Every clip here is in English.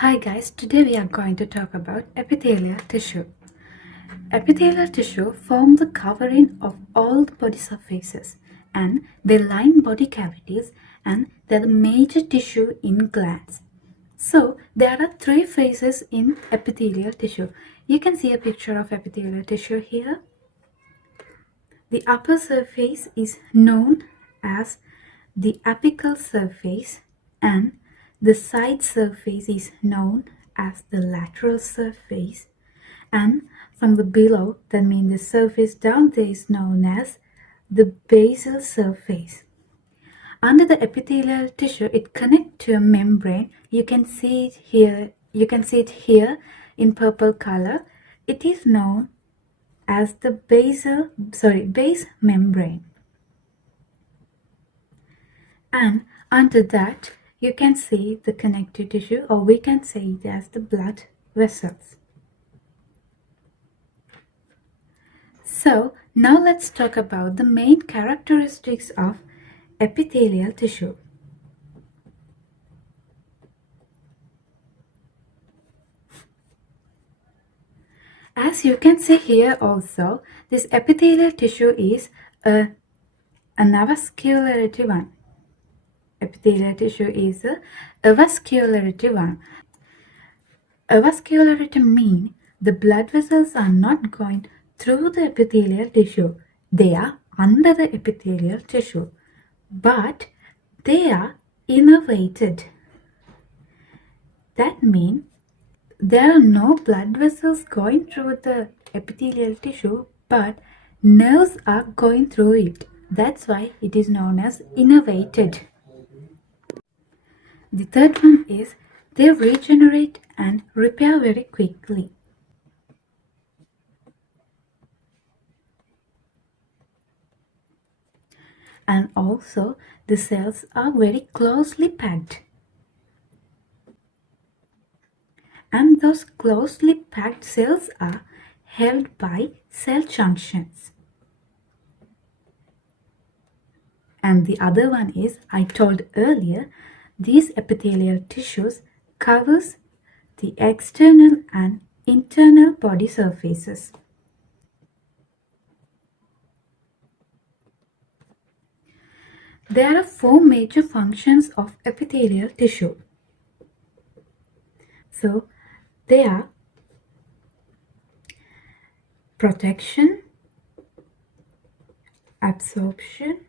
Hi guys, today we are going to talk about epithelial tissue. Epithelial tissue form the covering of all the body surfaces and they line body cavities and they are the major tissue in glands. So there are three phases in epithelial tissue. You can see a picture of epithelial tissue here. The upper surface is known as the apical surface and the side surface is known as the lateral surface, and from the below, that means the surface down there, is known as the basal surface. Under the epithelial tissue, it connects to a membrane. You can see it here. You can see it here in purple color. It is known as the base membrane. And under that, you can see the connective tissue, or we can say it as the blood vessels. So now let's talk about the main characteristics of epithelial tissue. As you can see here also, this epithelial tissue is an avascularity one. Epithelial tissue is a avascularity one. Avascularity means the blood vessels are not going through the epithelial tissue. They are under the epithelial tissue, but they are innervated. That means there are no blood vessels going through the epithelial tissue, but nerves are going through it. That's why it is known as innervated. The third one is they regenerate and repair very quickly. And also the cells are very closely packed. And those closely packed cells are held by cell junctions. And the other one is, I told earlier, these epithelial tissues covers the external and internal body surfaces. There are four major functions of epithelial tissue. So they are protection, absorption,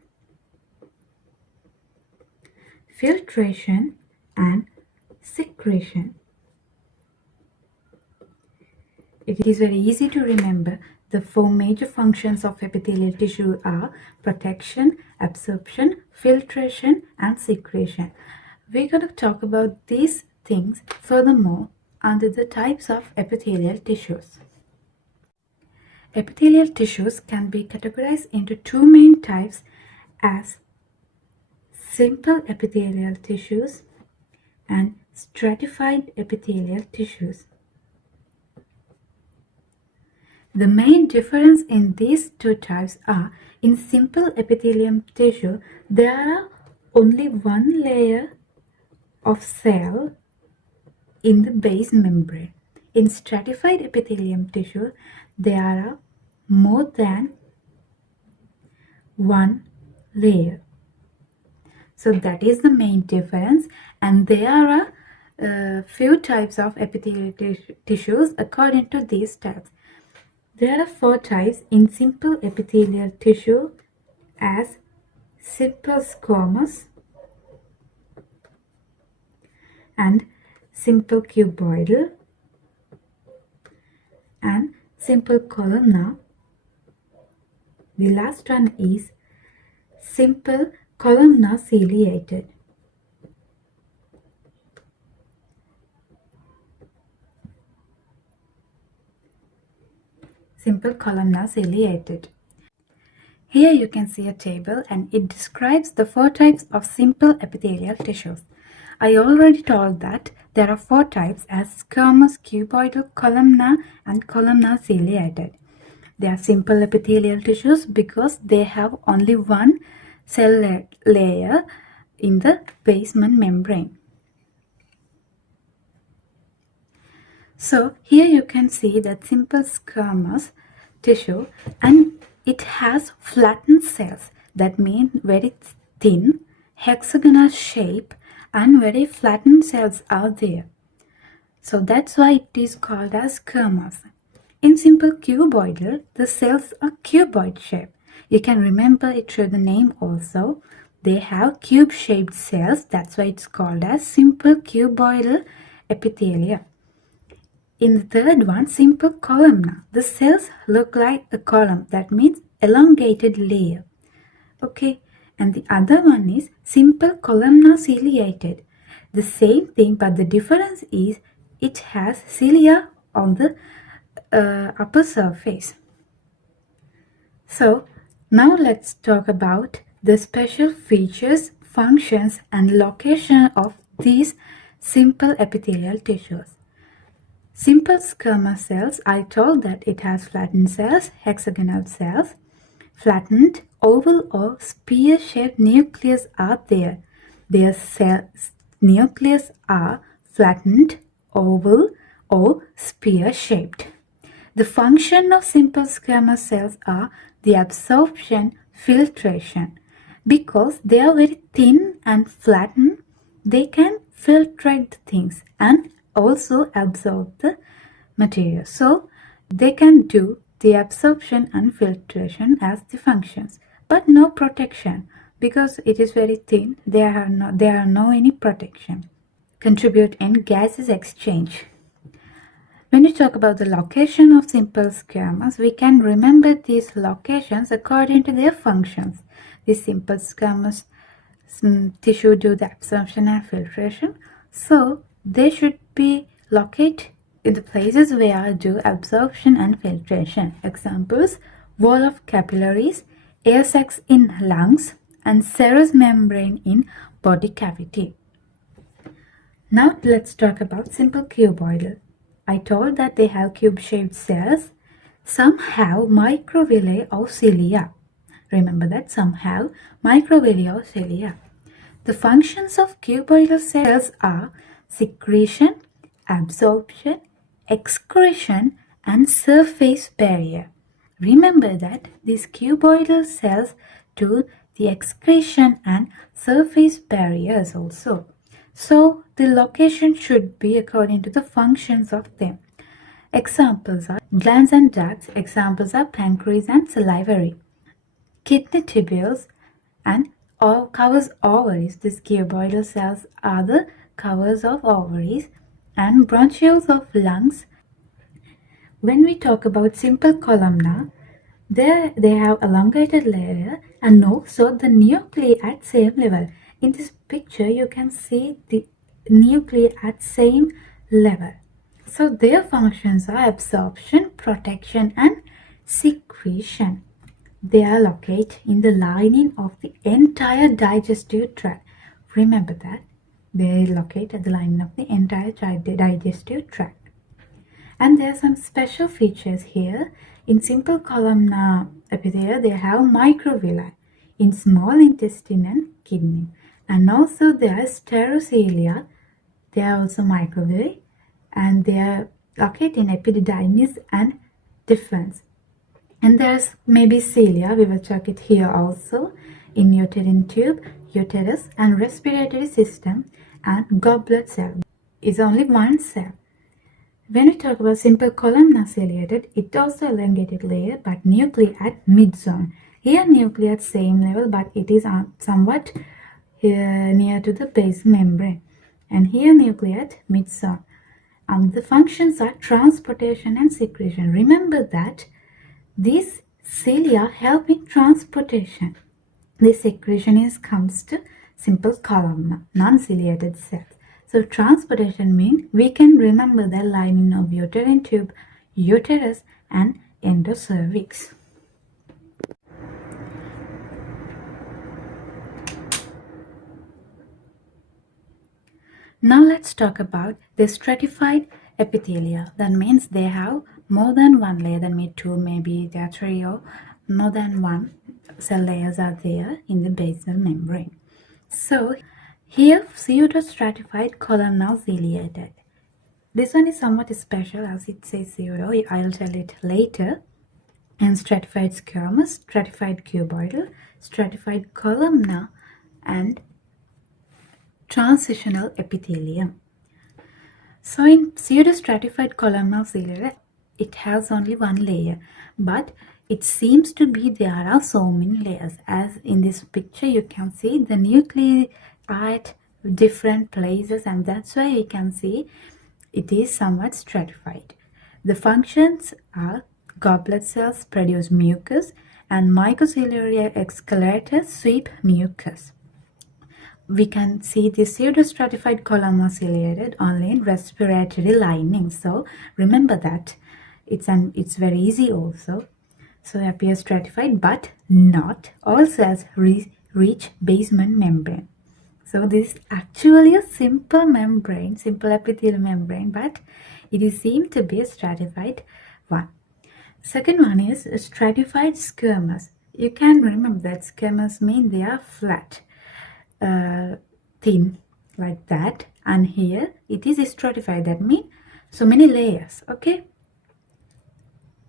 filtration, and secretion. It is very easy to remember. The four major functions of epithelial tissue are protection, absorption, filtration, and secretion. We're going to talk about these things furthermore under the types of epithelial tissues. Epithelial tissues can be categorized into two main types as simple epithelial tissues and stratified epithelial tissues. The main difference in these two types are, in simple epithelium tissue, there are only one layer of cell in the base membrane. In stratified epithelium tissue, there are more than one layer. So that is the main difference, and there are a few types of epithelial tissues according to these types. There are four types in simple epithelial tissue as simple squamous and simple cuboidal and simple columnar. The last one is simple columnar ciliated. Simple columnar ciliated. Here you can see a table and it describes the four types of simple epithelial tissues. I already told that there are four types as squamous, cuboidal, columnar and columnar ciliated. They are simple epithelial tissues because they have only one cell layer in the basement membrane. So here you can see that simple squamous tissue, and it has flattened cells, that mean very thin hexagonal shape, and very flattened cells are there. So that's why it is called as squamous. In simple cuboidal, the cells are cuboid shape. You can remember it through the name also. They have cube-shaped cells. That's why it's called as simple cuboidal epithelia. In the third one, simple columnar, the cells look like a column. That means elongated layer. Okay, and the other one is simple columnar ciliated. The same thing, but the difference is it has cilia on the upper surface. So now let's talk about the special features, functions, and location of these simple epithelial tissues. Simple squamous cells, I told that it has flattened cells, hexagonal cells. Flattened, oval or spear-shaped nucleus are there. Their cells nucleus are flattened, oval or spear-shaped. The function of simple squamous cells are the absorption, filtration. Because they are very thin and flattened, they can filtrate the things and also absorb the material. So they can do the absorption and filtration as the functions, but no protection because it is very thin. There are no any protection. Contribute in gases exchange. When we talk about the location of simple squamous, we can remember these locations according to their functions. The simple squamous tissue do the absorption and filtration, so they should be located in the places where do absorption and filtration. Examples: wall of capillaries, air sacs in lungs, and serous membrane in body cavity. Now let's talk about simple cuboidal. I told that they have cube-shaped cells. Some have microvilli or cilia. Remember that some have microvilli or cilia. The functions of cuboidal cells are secretion, absorption, excretion, and surface barrier. Remember that these cuboidal cells do the excretion and surface barriers also. So the location should be according to the functions of them. Examples are glands and ducts. Examples are pancreas and salivary. Kidney tubules and covers ovaries. These cuboidal cells are the covers of ovaries, and bronchioles of lungs. When we talk about simple columnar, they have elongated layer and also the nuclei at same level. In this picture, you can see the nuclei at same level. So their functions are absorption, protection, and secretion. They are located in the lining of the entire digestive tract. Remember that. They are located at the lining of the entire digestive tract. And there are some special features here. In simple columnar epithelia, they have microvilli in small intestine and kidney. And also there are sterocelia. They are also microvilli, and they are located in epididymis and deferens. And there's maybe cilia, we will check it here also, in uterine tube, uterus, and respiratory system, and goblet cell is only one cell. When we talk about simple columnar ciliated, it also elongated layer but nuclei at mid-zone. Here nuclei at same level, but it is somewhat near to the basal membrane. And here nuclei at mid-zone. The functions are transportation and secretion. Remember that these cilia help in transportation. The secretion comes to simple columnar, non-ciliated cells. So transportation means we can remember the lining of uterine tube, uterus, and endocervix. Now let's talk about the stratified epithelia. That means they have more than one layer. That means two, maybe there are three or more than one cell layers are there in the basal membrane. So here pseudostratified columnar ciliated. This one is somewhat special as it says zero. I'll tell it later. And stratified squamous, stratified cuboidal, stratified columnar, and transitional epithelium. So in pseudostratified columnar ciliary, it has only one layer, but it seems to be there are so many layers. As in this picture you can see the nuclei are at different places, and that's why we can see it is somewhat stratified. The functions are goblet cells produce mucus and mycociliary excavators sweep mucus. We can see the pseudostratified columnar ciliated only in respiratory lining. So remember that it's very easy also. So appears stratified but not all cells reach basement membrane. So this is actually a simple membrane, simple epithelial membrane, but it is seen to be a stratified one. Second one is stratified squamous. You can remember that squamous mean they are flat. Thin like that, and here it is stratified, that means so many layers. Okay,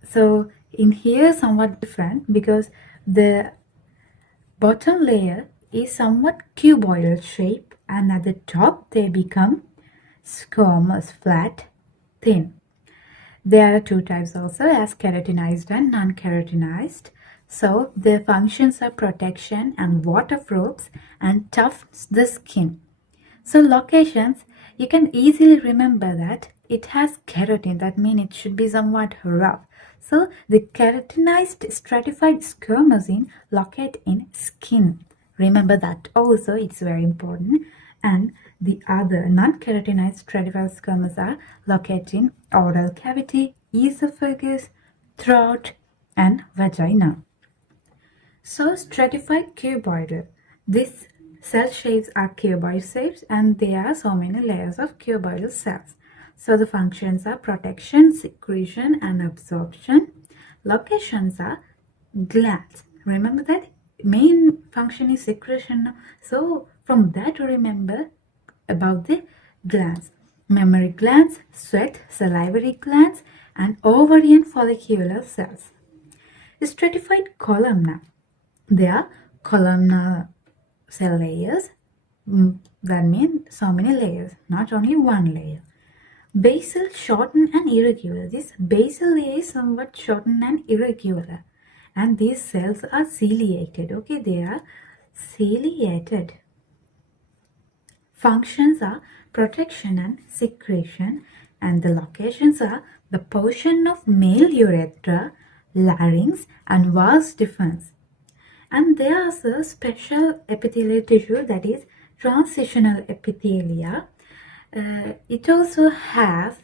so in here somewhat different because the bottom layer is somewhat cuboidal shape and at the top they become squamous, flat, thin. There are two types also, as keratinized and non-keratinized. So their functions are protection and waterproofs and toughs the skin. So locations, you can easily remember that it has keratin, that means it should be somewhat rough. So the keratinized stratified squamous locate in skin. Remember that also, it's very important. And the other non-keratinized stratified squamous are located in oral cavity, esophagus, throat, and vagina. So stratified cuboidal. These cell shapes are cuboid shapes and there are so many layers of cuboidal cells. So the functions are protection, secretion and absorption. Locations are glands. Remember that main function is secretion. So from that remember about the glands. Mammary glands, sweat, salivary glands and ovarian follicular cells. Stratified columnar. They are columnar cell layers. That means so many layers, not only one layer. Basal, shortened and irregular. This basal layer is somewhat shortened and irregular. And these cells are ciliated. Okay, they are ciliated. Functions are protection and secretion, and the locations are the portion of male urethra, larynx, and vas deferens. And there is a special epithelial tissue, that is transitional epithelia. It also has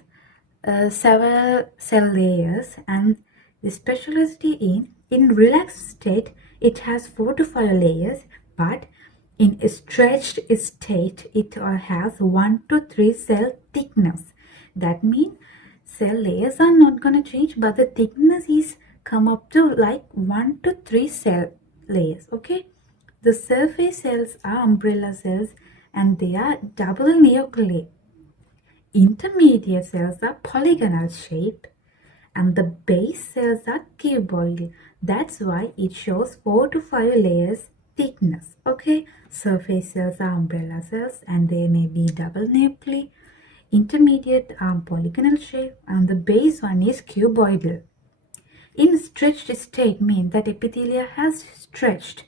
several cell layers, and the specialty in relaxed state it has 4 to 5 layers, but in a stretched state it has 1 to 3 cell thickness. That means cell layers are not going to change, but the thickness is come up to like 1 to 3 cell layers. Okay, the surface cells are umbrella cells and they are double nuclei. Intermediate cells are polygonal shape and the base cells are cuboidal. That's why it shows 4 to 5 layers thickness. Okay, surface cells are umbrella cells and they may be double nuclei. Intermediate are polygonal shape and the base one is cuboidal. In stretched state means that epithelia has stretched.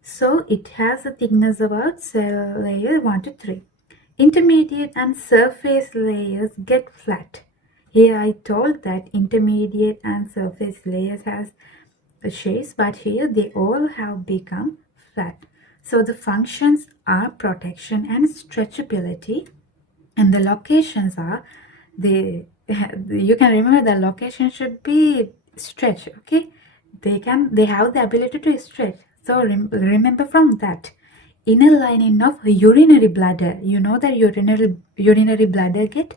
So it has a thickness about cell layer 1 to 3. Intermediate and surface layers get flat. Here I told that intermediate and surface layers has shapes, but here they all have become flat. So the functions are protection and stretchability, and the locations are you can remember the location should be stretch. Okay, they have the ability to stretch. So remember from that. Inner lining of urinary bladder, you know that urinary bladder get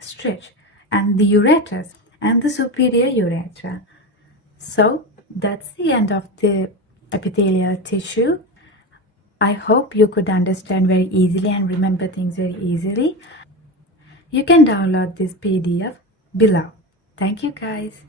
stretched, and the ureters and the superior urethra. So that's the end of the epithelial tissue. I hope you could understand very easily and remember things very easily. You can download this PDF below. Thank you guys.